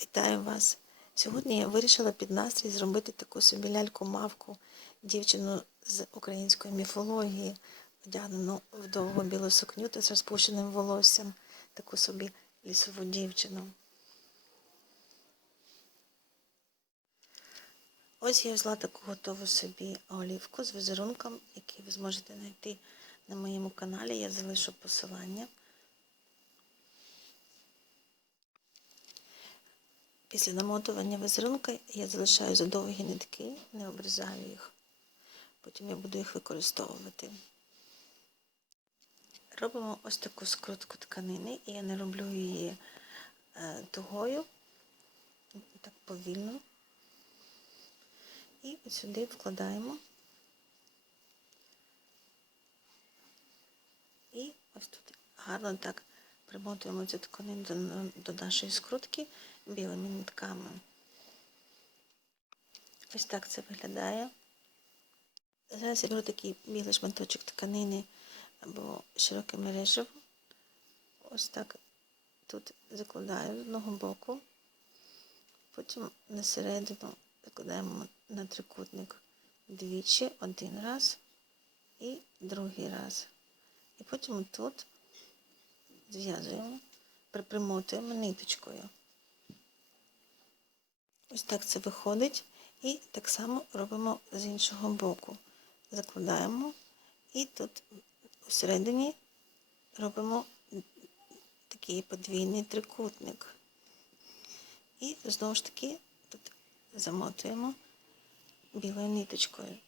Вітаю вас! Сьогодні я вирішила під настрій зробити таку собі ляльку-мавку, дівчину з української міфології, одягнену в довгу білу сукню та з розпущеним волоссям, таку собі лісову дівчину. Ось я взяла таку готову собі олівку з візерунком, який ви зможете знайти на моєму каналі. Я залишу посилання. Після намотування візерунка я залишаю задовгі нитки, не обрізаю їх. Потім я буду їх використовувати. Робимо ось таку скрутку тканини, і я не роблю її е, тугою, так повільно. І от сюди вкладаємо. І ось тут гарно так примотуємо цю тканину до, нашої скрутки білими нитками. Ось так це виглядає. Зараз я беру такий білий шматочок тканини або широке мережево. Ось так тут закладаю з одного боку, потім на середину закладаємо на трикутник двічі, один раз і другий раз. І потім тут зв'язуємо, примотуємо ниточкою. Ось так це виходить. І так само робимо з іншого боку. Закладаємо і тут всередині робимо такий подвійний трикутник. І знову ж таки тут замотуємо білою ниточкою.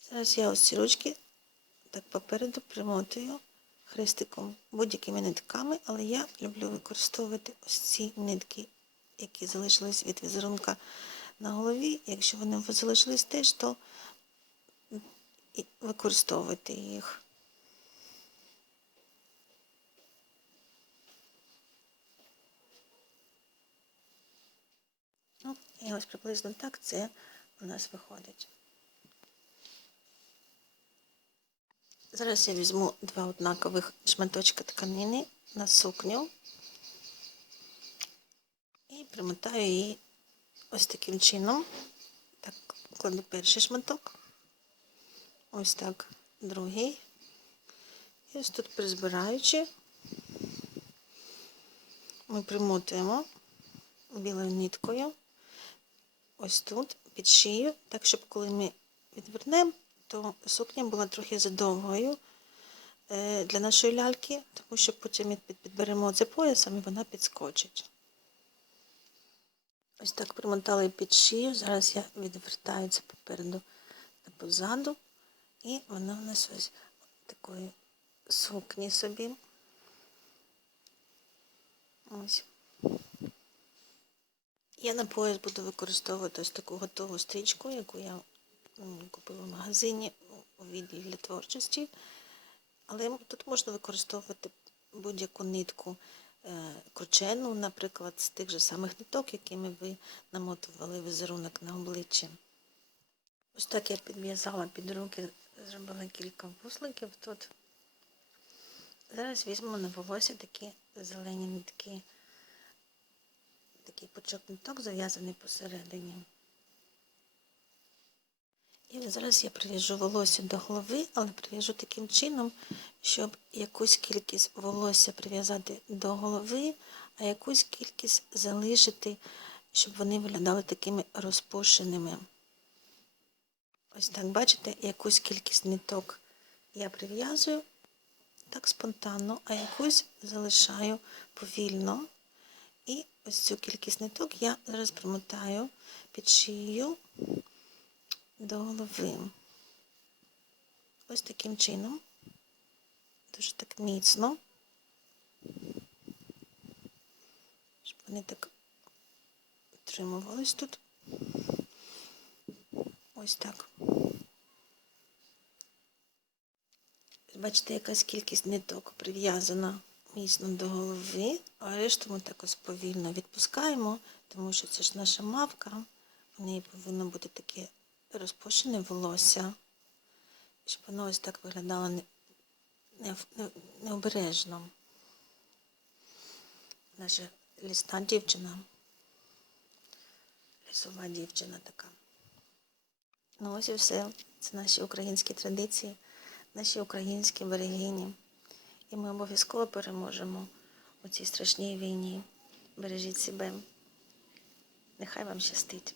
І зараз я ось ці ручки так попереду примотую хрестиком будь-якими нитками, але я люблю використовувати ось ці нитки, які залишились від візерунка на голові. Якщо вони залишились теж, то використовуйте їх. Ну, і ось приблизно так це у нас виходить. Зараз я візьму два однакових шматочка тканини на сукню і примотаю її ось таким чином. Так, кладу перший шматок, ось так другий. І ось тут призбираючи, ми примотуємо білою ниткою, ось тут під шию, так, щоб коли ми відвернемо, то сукня була трохи задовгою для нашої ляльки, тому що потім підберемо це поясом і вона підскочить. Ось так примотали під шию. Зараз я відвертаю це попереду та позаду, і вона в нас ось такої сукні собі. Ось. Я на пояс буду використовувати ось таку готову стрічку, яку я купила в магазині у відділі творчості. Але тут можна використовувати будь-яку нитку кручену, наприклад, з тих же самих ниток, якими ви намотували візерунок на обличчя. Ось так я підв'язала під руки, зробила кілька вусликів тут. Зараз візьму на волосся такі зелені нитки, такий пучок ниток зав'язаний посередині. Зараз я прив'яжу волосся до голови, але прив'яжу таким чином, щоб якусь кількість волосся прив'язати до голови, а якусь кількість залишити, щоб вони виглядали такими розпушеними. Ось так, бачите, якусь кількість ниток я прив'язую так спонтанно, а якусь залишаю повільно. І ось цю кількість ниток я зараз примотаю під шию до голови. Ось таким чином, дуже так міцно, щоб вони так утримувались тут. Ось так. Бачите, якась кількість ниток прив'язана міцно до голови, а решту ми так ось повільно відпускаємо, тому що це ж наша мавка, в неї повинно бути таке розпущене волосся, щоб воно ось так виглядало необережно. наша лісна дівчина. Лісова дівчина така. Ну ось і все. Це наші українські традиції, наші українські берегині. І ми обов'язково переможемо у цій страшній війні. Бережіть себе. Нехай вам щастить.